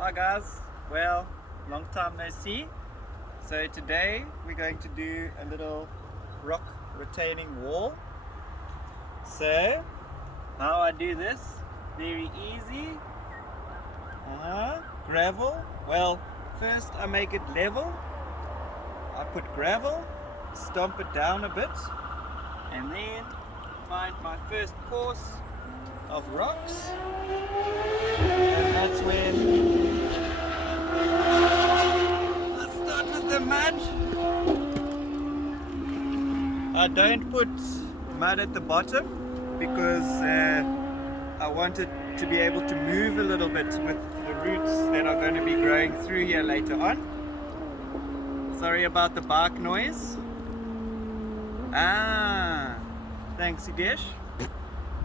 Hi guys, well, long time no see. So today we're going to do a little rock retaining wall. So how I do this, very easy. Gravel. Well, first I make it level. I put gravel, stomp it down a bit, and then find my first course of rocks, and that's when I start with the mud. I don't put mud at the bottom because I want it to be able to move a little bit with the roots that are going to be growing through here later on. Sorry about the bark noise. Thanks Igesh.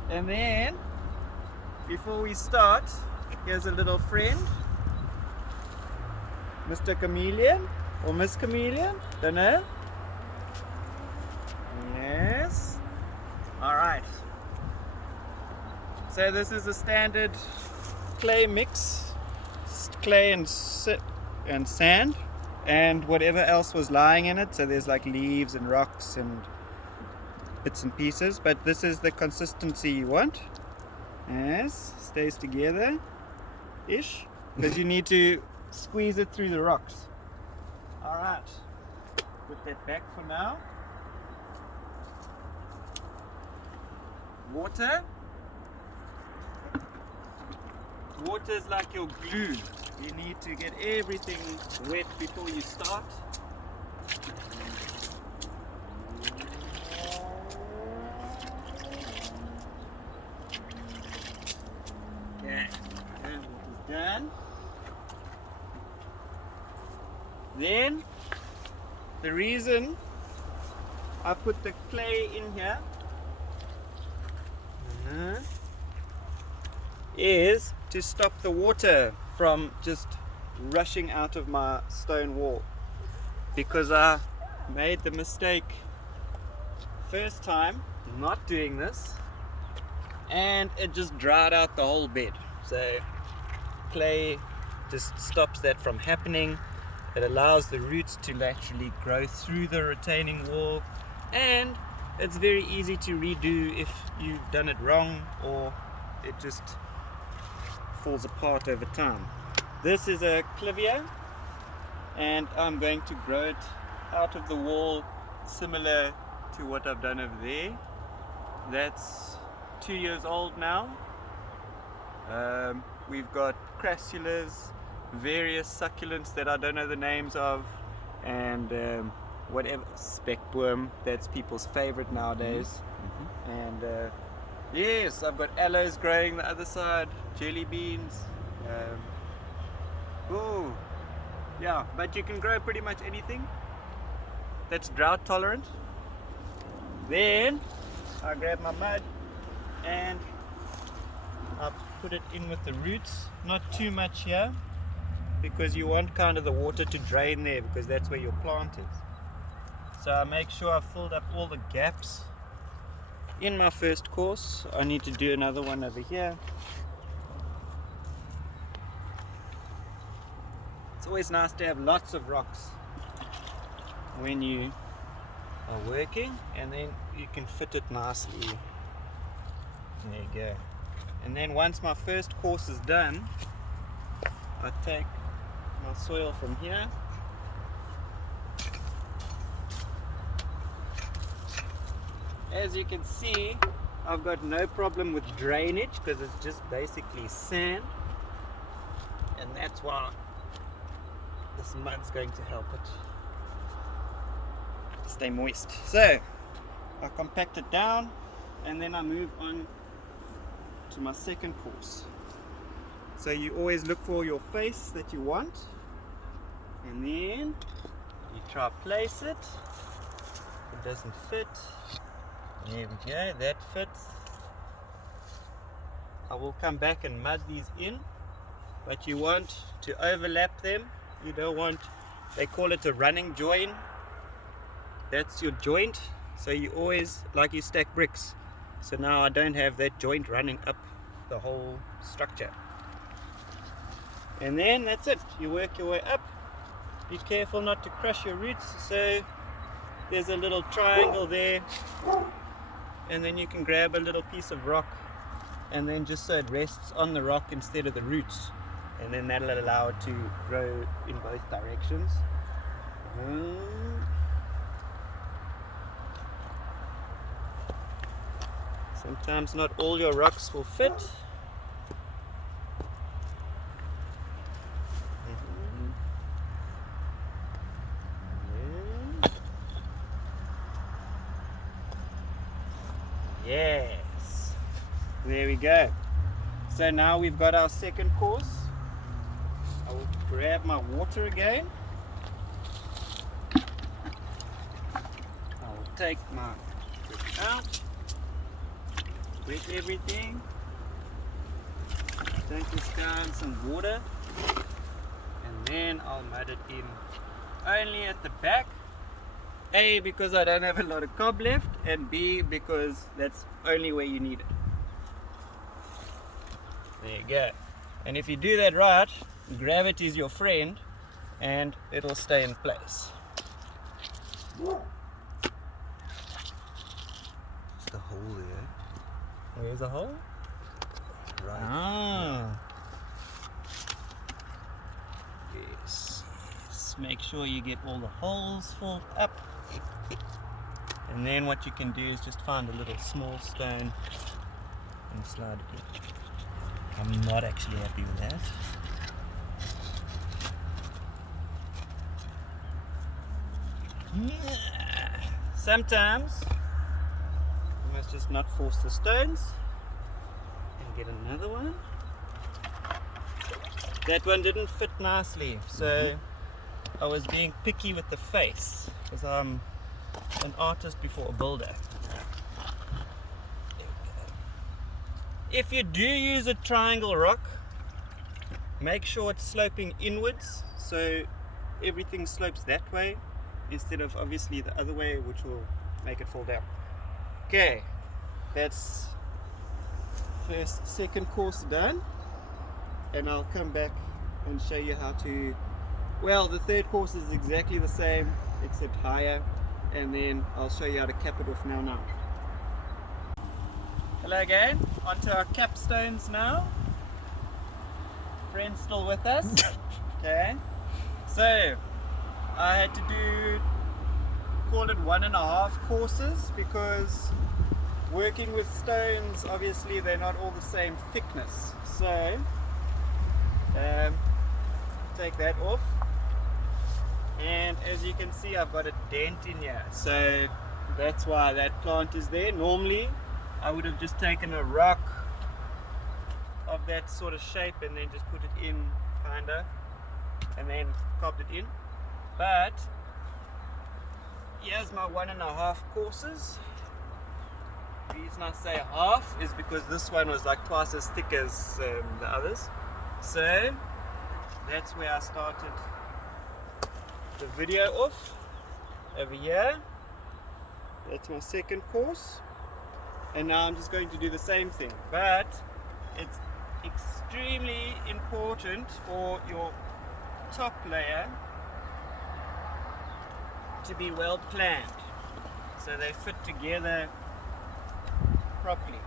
And then before we start, here's a little friend, Mr. Chameleon or Miss Chameleon, don't know. Yes. Alright. So this is a standard clay mix, clay and sand and whatever else was lying in it. So there's like leaves and rocks and bits and pieces, but this is the consistency you want. Yes, stays together ish, because you need to squeeze it through the rocks. Alright, put that back for now. Water. Water is like your glue. You need to get everything wet before you start. Okay, water's done. Then, the reason I put the clay in here is to stop the water from just rushing out of my stone wall, because I made the mistake first time not doing this and it just dried out the whole bed. So clay just stops that from happening. It allows the roots to naturally grow through the retaining wall, and it's very easy to redo if you've done it wrong or it just falls apart over time. This is a clivia and I'm going to grow it out of the wall similar to what I've done over there. That's 2 years old now. We've got crassulas, various succulents that I don't know the names of, and whatever, speckworm, that's people's favorite nowadays. And yes, I've got aloes growing the other side, jelly beans. Yeah, but you can grow pretty much anything that's drought tolerant. Then I grab my mud and I put it in with the roots, not too much here, because you want kind of the water to drain there, because that's where your plant is. So I make sure I've filled up all the gaps in my first course. I need to do another one over here. It's always nice to have lots of rocks when you are working, and then you can fit it nicely. There you go. And then once my first course is done, I take my soil from here, as you can see, I've got no problem with drainage because it's just basically sand, and that's why this mud's going to help it stay moist. So I compact it down and then I move on to my second course. So you always look for your face that you want, and then you try to place it. If it doesn't fit, there we go, that fits. I will come back and mud these in, but you want to overlap them. You don't want, they call it a running join. That's your joint. So you always, like you stack bricks. So now I don't have that joint running up the whole structure. And then that's it. You work your way up. Be careful not to crush your roots. So there's a little triangle there, and then you can grab a little piece of rock, and then just so it rests on the rock instead of the roots, and then that'll allow it to grow in both directions. Sometimes not all your rocks will fit. Yes, there we go. So now we've got our second course. I will grab my water again. I will take my trick out, wet everything, take this down some water, and then I'll mud it in only at the back. A, because I don't have a lot of cob left, and B, because that's only where you need it. There you go. And if you do that right, gravity is your friend, and it'll stay in place. Just a hole there. Where's the hole? Right. Ah. Yes. Yes. Make sure you get all the holes filled up. And then what you can do is just find a little small stone and slide it in. I'm not actually happy with that. Sometimes you must just not force the stones and get another one. That one didn't fit nicely, so I was being picky with the face because I'm an artist before a builder. If you do use a triangle rock, make sure it's sloping inwards so everything slopes that way instead of obviously the other way, which will make it fall down. Okay, that's second course done, and I'll come back and show you how to, well, the third course is exactly the same except higher, and then I'll show you how to cap it off now. Hello again, onto our capstones now. Friends still with us? Okay, so I had to do, call it 1.5 courses, because working with stones, obviously they're not all the same thickness. So take that off, and as you can see I've got a dent in here, so that's why that plant is there. Normally I would have just taken a rock of that sort of shape and then just put it in kinda and then cobbed it in, but here's my 1.5 courses. The reason I say half is because this one was like twice as thick as the others, so that's where I started the video off, over here. That's my second course, and now I'm just going to do the same thing, but it's extremely important for your top layer to be well planned so they fit together properly.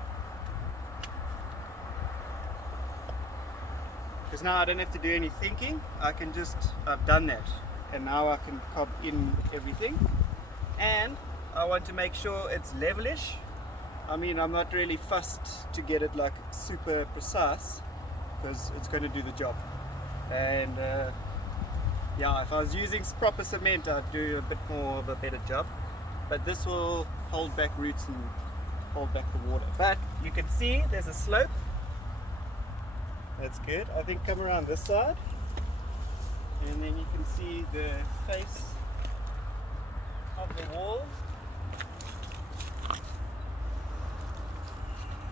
Because now I don't have to do any thinking, I've done that, and now I can cob in everything, and I want to make sure it's levelish. I mean, I'm not really fussed to get it like super precise because it's going to do the job. And yeah, if I was using proper cement I'd do a bit more of a better job, but this will hold back roots and hold back the water. But you can see there's a slope. That's good. I think come around this side, and then you can see the face of the wall,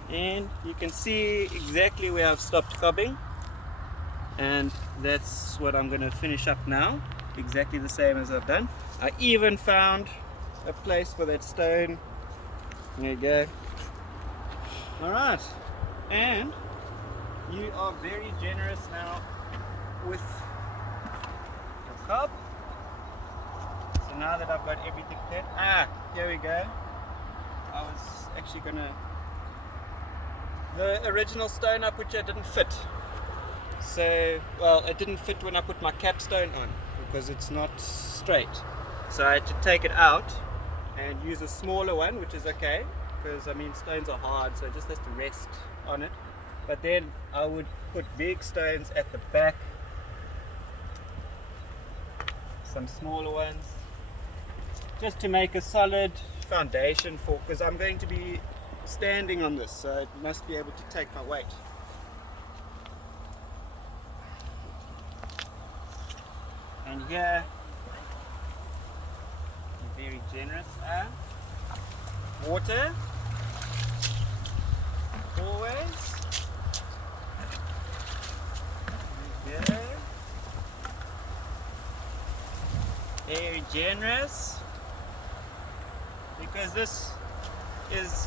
and you can see exactly where I've stopped cobbing, and that's what I'm going to finish up now, exactly the same as I've done. I even found a place for that stone. There you go. Alright, and you are very generous now with the cob. So now that I've got everything put, here we go. I was actually gonna, the original stone I put here didn't fit. So, well, it didn't fit when I put my capstone on because it's not straight. So I had to take it out and use a smaller one, which is okay because I mean stones are hard, so it just has to rest on it. But then I would put big stones at the back, some smaller ones, just to make a solid foundation for, because I'm going to be standing on this, so it must be able to take my weight. And here, I'm very generous. Water, always. There we go. Very generous, because this is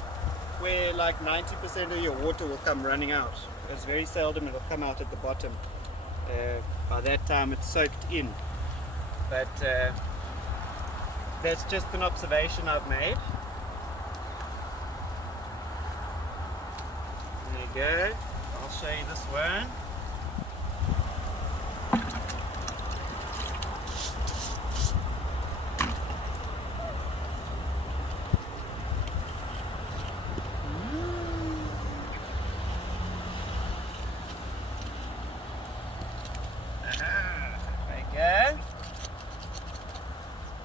where like 90% of your water will come running out. It's very seldom it'll come out at the bottom. By that time it's soaked in. But that's just an observation I've made. There you go. I'll show you this one.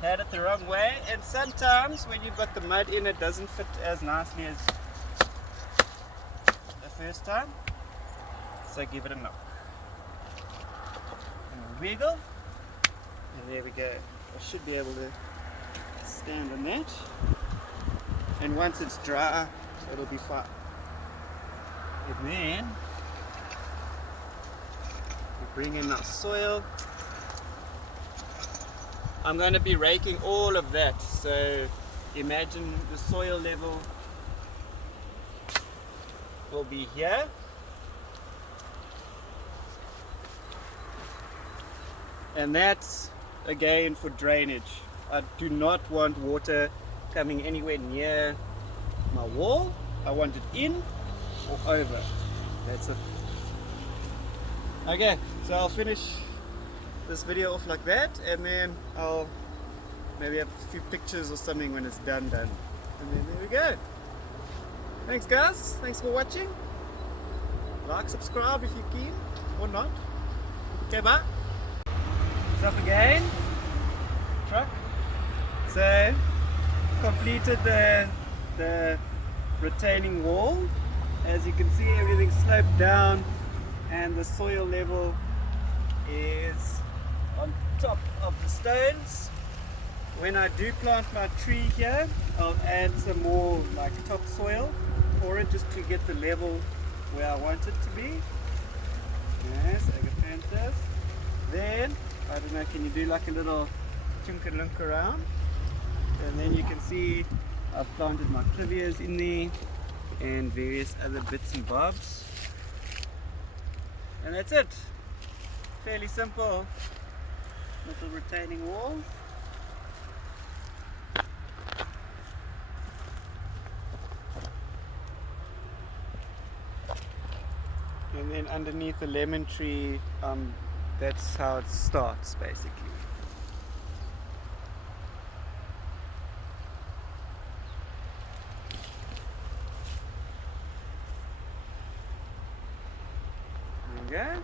Had it the wrong way, and sometimes when you've got the mud in, it doesn't fit as nicely as the first time. So give it a knock and a wiggle, and there we go. I should be able to stand on that, and once it's dry it'll be fine. And then we bring in our soil. I'm going to be raking all of that, so imagine the soil level will be here. And that's again for drainage. I do not want water coming anywhere near my wall. I want it in or over. That's it. Okay, so I'll finish this video off like that, and then I'll maybe have a few pictures or something when it's done. And then there we go. Thanks guys, thanks for watching. Like, subscribe if you're keen, or not. Okay, bye. What's up again? Truck. So, completed the retaining wall. As you can see, everything's sloped down and the soil level is on top of the stones. When I do plant my tree here, I'll add some more like topsoil for it, just to get the level where I want it to be. Yes, agapanthus. Then, I don't know, can you do like a little chunk and lunk around? And then you can see I've planted my clivias in there and various other bits and bobs. And that's it. Fairly simple little retaining wall. And then underneath the lemon tree, that's how it starts basically. There we go.